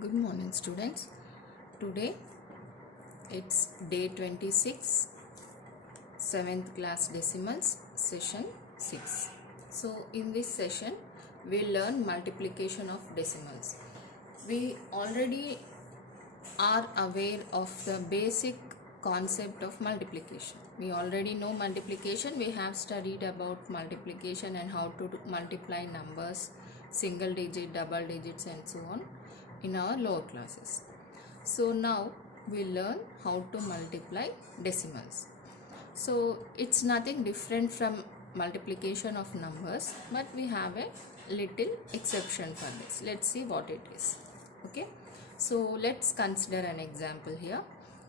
Good morning, students. Today it's day 26, 7th class decimals, session 6. So, in this session, we'll learn multiplication of decimals. We already are aware of the basic concept of multiplication. We already know multiplication. We have studied about multiplication and how to multiply numbers, single digit, double digits, and so on in our lower classes. So now we learn how to multiply decimals. So it's nothing different from multiplication of numbers, but we have a little exception for this. Let's see what it is. Okay, so let's consider an example here.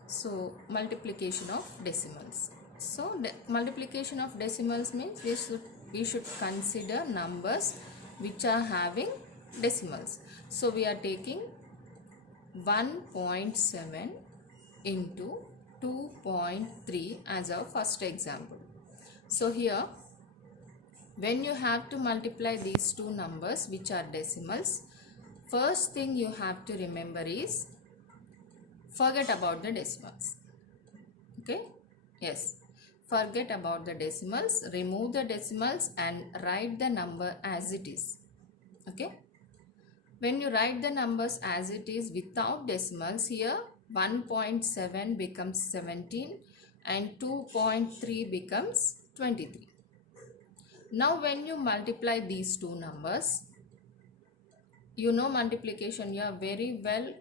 So multiplication of decimals. So multiplication of decimals means we should consider numbers which are having decimals. So we are taking 1.7 into 2.3 as our first example. So here, when you have to multiply these two numbers which are decimals, first thing you have to remember is forget about the decimals. Okay? Yes. Forget about the decimals, remove the decimals and write the number as it is. Okay? When you write the numbers as it is without decimals, here 1.7 becomes 17 and 2.3 becomes 23. Now when you multiply these two numbers, you know multiplication, you are very well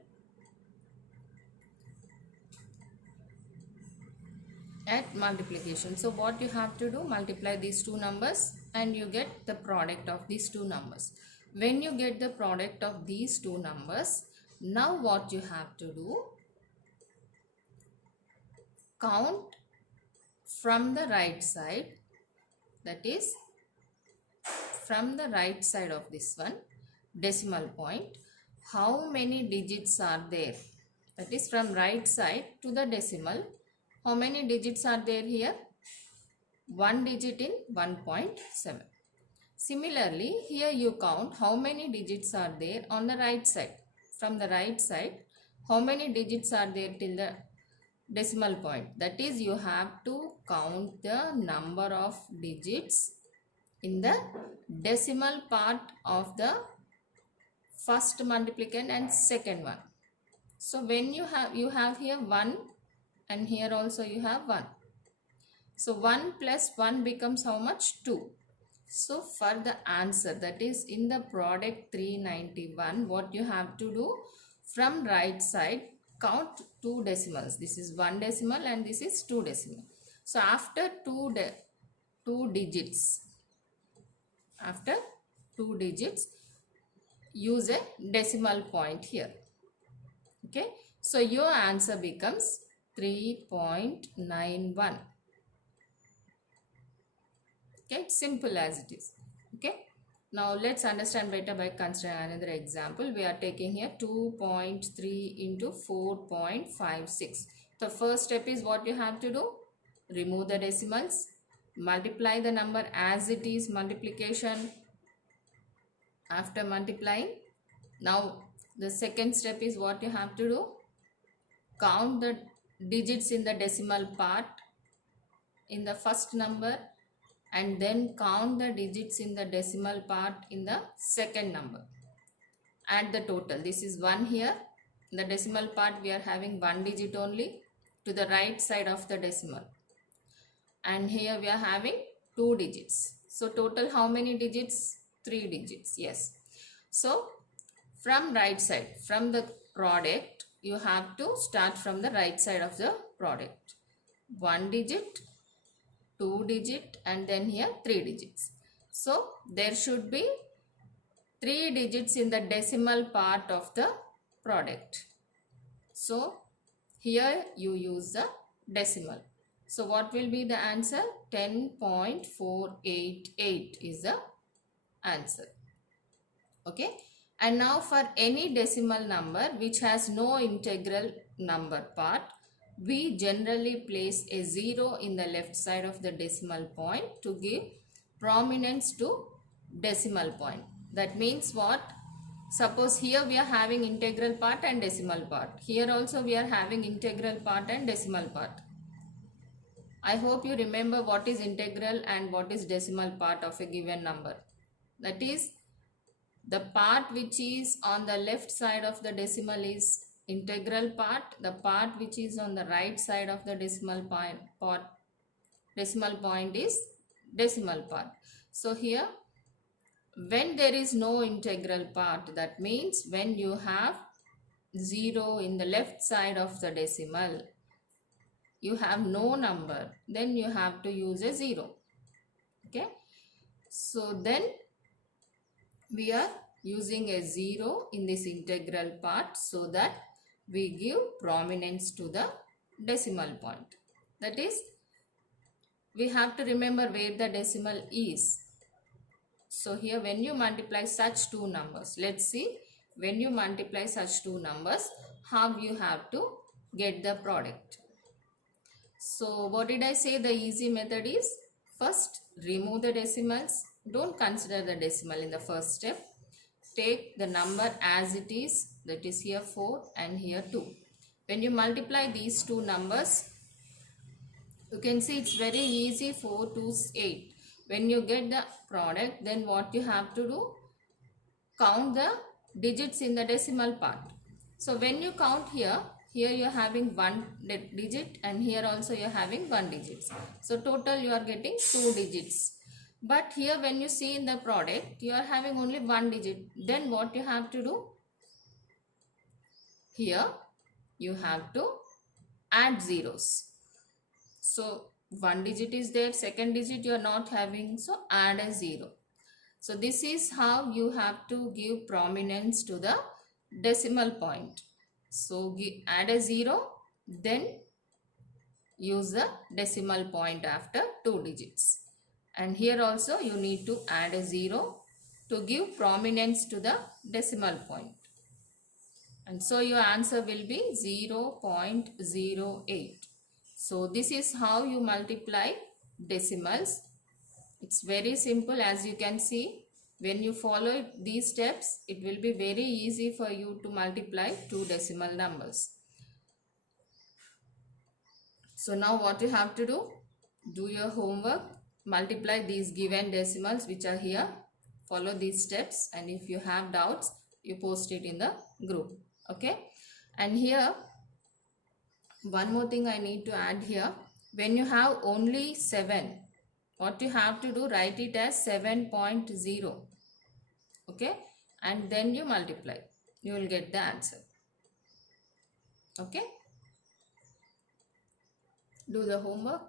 at multiplication. So what you have to do, multiply these two numbers and you get the product of these two numbers. When you get the product of these two numbers, now what you have to do, count from the right side, that is from the right side of this one, decimal point, how many digits are there. That is from right side to the decimal, how many digits are there here? 1 digit in 1.7. Similarly, here you count how many digits are there on the right side. From the right side, how many digits are there till the decimal point. That is, you have to count the number of digits in the decimal part of the first multiplicand and second one. So when you have here 1 and here also you have 1. So 1 plus 1 becomes how much? 2. So for the answer, that is in the product 391, what you have to do, from right side count two decimals. This is 1 decimal and this is 2 decimal. So after two digits, use a decimal point here. Okay, so your answer becomes 3.91. Okay, it's simple as it is. Okay, now let's understand better by considering another example. We are taking here 2.3 into 4.56. The first step is what you have to do, remove the decimals, multiply the number as it is, multiplication. After multiplying, now the second step is what you have to do, count the digits in the decimal part in the first number and then count the digits in the decimal part in the second number. Add the total. This is 1 here. In the decimal part we are having 1 digit only to the right side of the decimal. And here we are having 2 digits. So total how many digits? 3 digits. Yes. So from right side, from the product, you have to start from the right side of the product. 1 digit, 2 digit and then here 3 digits. So there should be 3 digits in the decimal part of the product. So here you use the decimal. So what will be the answer? 10.488 is the answer. Okay. And now for any decimal number which has no integral number part, we generally place a 0 in the left side of the decimal point to give prominence to decimal point. That means what? Suppose here we are having integral part and decimal part. Here also we are having integral part and decimal part. I hope you remember what is integral and what is decimal part of a given number. That is, the part which is on the left side of the decimal is integral part. The part which is on the right side of the decimal point is decimal part. So here, when there is no integral part, that means when you have 0 in the left side of the decimal, you have no number, then you have to use a 0. Okay, so then we are using a 0 in this integral part so that we give prominence to the decimal point. That is, we have to remember where the decimal is. So here when you multiply such two numbers, let's see, when you multiply such two numbers, how you have to get the product. So what did I say? The easy method is, first remove the decimals. Don't consider the decimal in the first step. Take the number as it is, that is here 4 and here 2. When you multiply these two numbers, you can see it's very easy. 4 2 8. When you get the product, then what you have to do? Count the digits in the decimal part. So when you count here you are having one digit and here also you are having one digit. So total you are getting 2 digits. But here when you see in the product, you are having only one digit. Then what you have to do? Here you have to add zeros. So one digit is there, second digit you are not having, so add a 0. So this is how you have to give prominence to the decimal point. So add a 0, then use the decimal point after 2 digits. And here also you need to add a 0 to give prominence to the decimal point. And so your answer will be 0.08. So this is how you multiply decimals. It's very simple, as you can see. When you follow these steps, it will be very easy for you to multiply two decimal numbers. So now what you have to do? Do your homework. Multiply these given decimals which are here. Follow these steps, and if you have doubts, you post it in the group. Okay. And here, one more thing I need to add here. When you have only 7, what you have to do? Write it as 7.0. Okay. And then you multiply. You will get the answer. Okay. Do the homework.